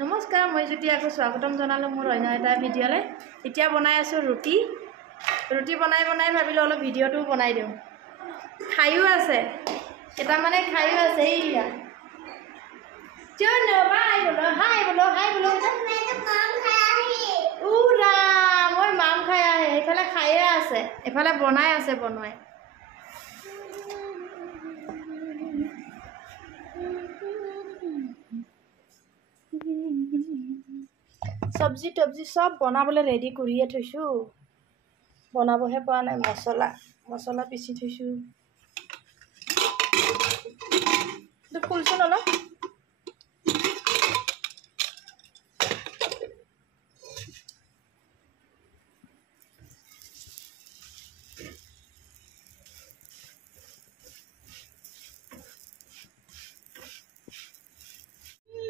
নমস্কাৰ, মই জ্যোতি আকৌ স্বাগতম জনালোঁ মোৰ অন্য এটা ভিডিঅ'লৈ। এতিয়া বনাই আছোঁ ৰুটি বনাই ভাবিলোঁ অলপ ভিডিঅ'টো বনাই দিওঁ। খায়ো আছে, কেইটামানে খায়ো আছে। এইয়া মই মাম খাই আহে, এইফালে খায়ে আছে, এফালে বনাই আছে বনোৱাই। চব্জি টব্জি সব বনাবলৈ ৰেডি কৰিয়ে থৈছোঁ, বনাবহে পৰা নাই। মছলা পিচি থৈছোঁ। খুলচোন অলপ।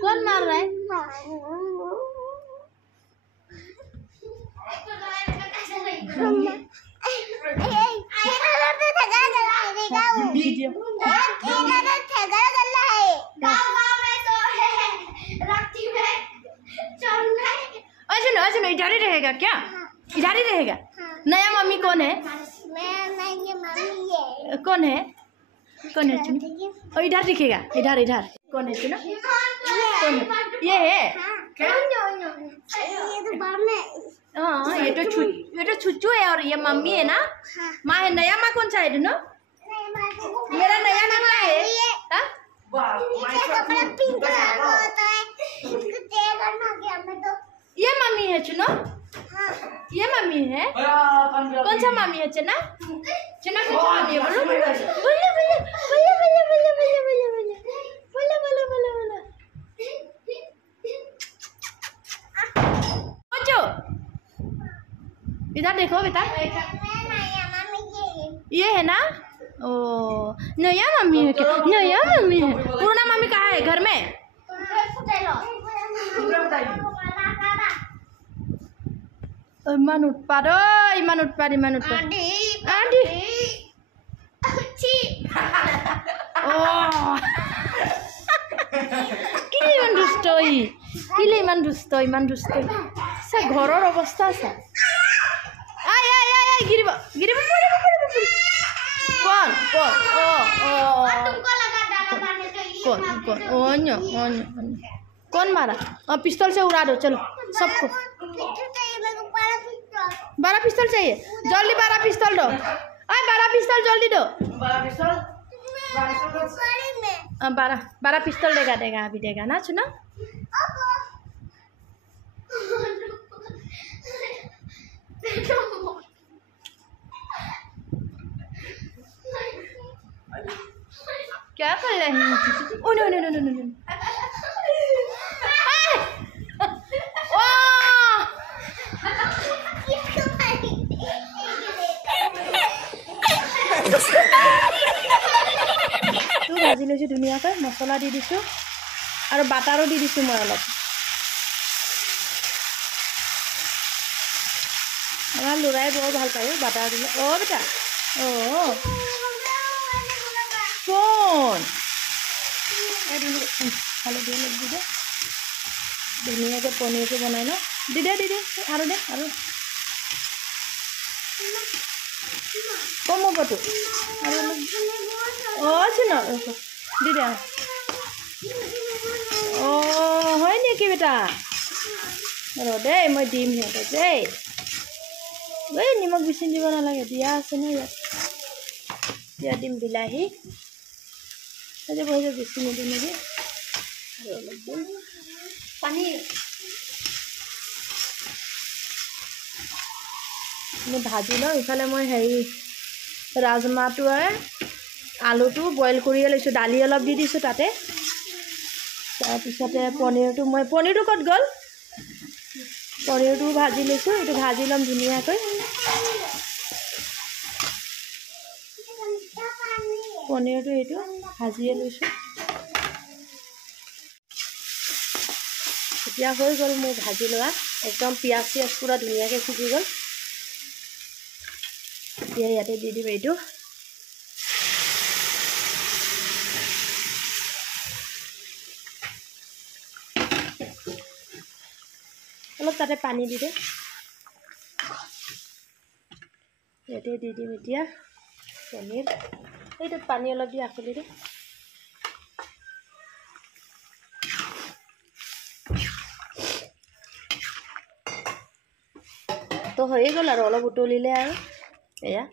कौन मार रहा है? सुनो इधर ही रहेगा क्या? इधर ही रहेगा। नया मम्मी कौन है? कौन है? कौन है? और इधर दिखेगा, इधर कौन है? सुनो कौन है? ये है क्या? हाँ, ये तो छुच्चू है और ये मम्मी है ना। माँ है। नया माँ कौन सा है? नो मेरा नया माँ है। ये मम्मी है चुनो। ये मम्मी है। कौन सा मम्मी है? चना चना कौन सा मम्मी है? बोलो बोलो बोलो बोलो बोलो बोलो बोलो बोलो बोलो बोलो बोलो बोलो बोलो। बच्चों इधर देखो बेटा, ये है ना। ओ नया मम्मी है क्या? नया मम्मी है। पुराना मम्मी कहाँ है? घर में। इमान उत्पाद आंटी किले इमान दुष्ट सा घरर अवस्था सा। गिरिब कौन कौन मारा? पिस्तौल से उड़ा दो चलो सबको। 12 पिस्तौल चाहिए, जल्दी 12 पिस्तौल दो। 12 पिस्तौल जल्दी दो। 12 पिस्तौल देगा अभी देगा ना सुना। क्या कर रहे हैं? ओ नो भाजी লৈছোঁ ধুনীয়াকৈ। মছলা দি দিছোঁ আৰু বাটাৰো দি দিছোঁ মই অলপ। আমাৰ ল'ৰাই বৰ ভাল পায় বাটাৰ দিলে। বেটা কোন হালধি অলপ দি দে। ধুনীয়াকৈ পনীৰটো বনাই লওঁ। দি দে আৰু দে আৰু কম হ'বতো আৰু অলপ। চোন দি দে। হয় নেকি বেটা? দেই মই দিম সিহঁতক দেই। নিমখ বেছি দিব নালাগে, দিয়া আছে ন ইয়াত। দিয়া দিম বিলাহী হৈ যাব বেছি নিদিম নেকি। আৰু অলপ দিম পানী। মই ভাজি লওঁ। ইফালে মই ৰাজমাহটো আলুটো বইল কৰিয়ে লৈছোঁ। দালি অলপ দি দিছোঁ তাতে। তাৰপিছতে পনীৰটো ক'ত গ'ল? পনীৰটো ভাজি লৈছোঁ। এইটো ভাজি ল'ম ধুনীয়াকৈ। পনীৰটো এইটো ভাজিয়ে লৈছোঁ। এতিয়া হৈ গ'ল মোৰ ভাজি লোৱা। একদম পিঁয়াজ পূৰা ধুনীয়াকৈ সিজি গ'ল। এতিয়া ইয়াতে দি দিম এইটো। অলপ তাতে পানী দি দে ইয়াতে দি দিম এতিয়া পনীৰ এইটোত পানী অলপ দি আখলি দে তো হয়ে গ'ল আৰু অলপ উতলিলে আৰু এয়া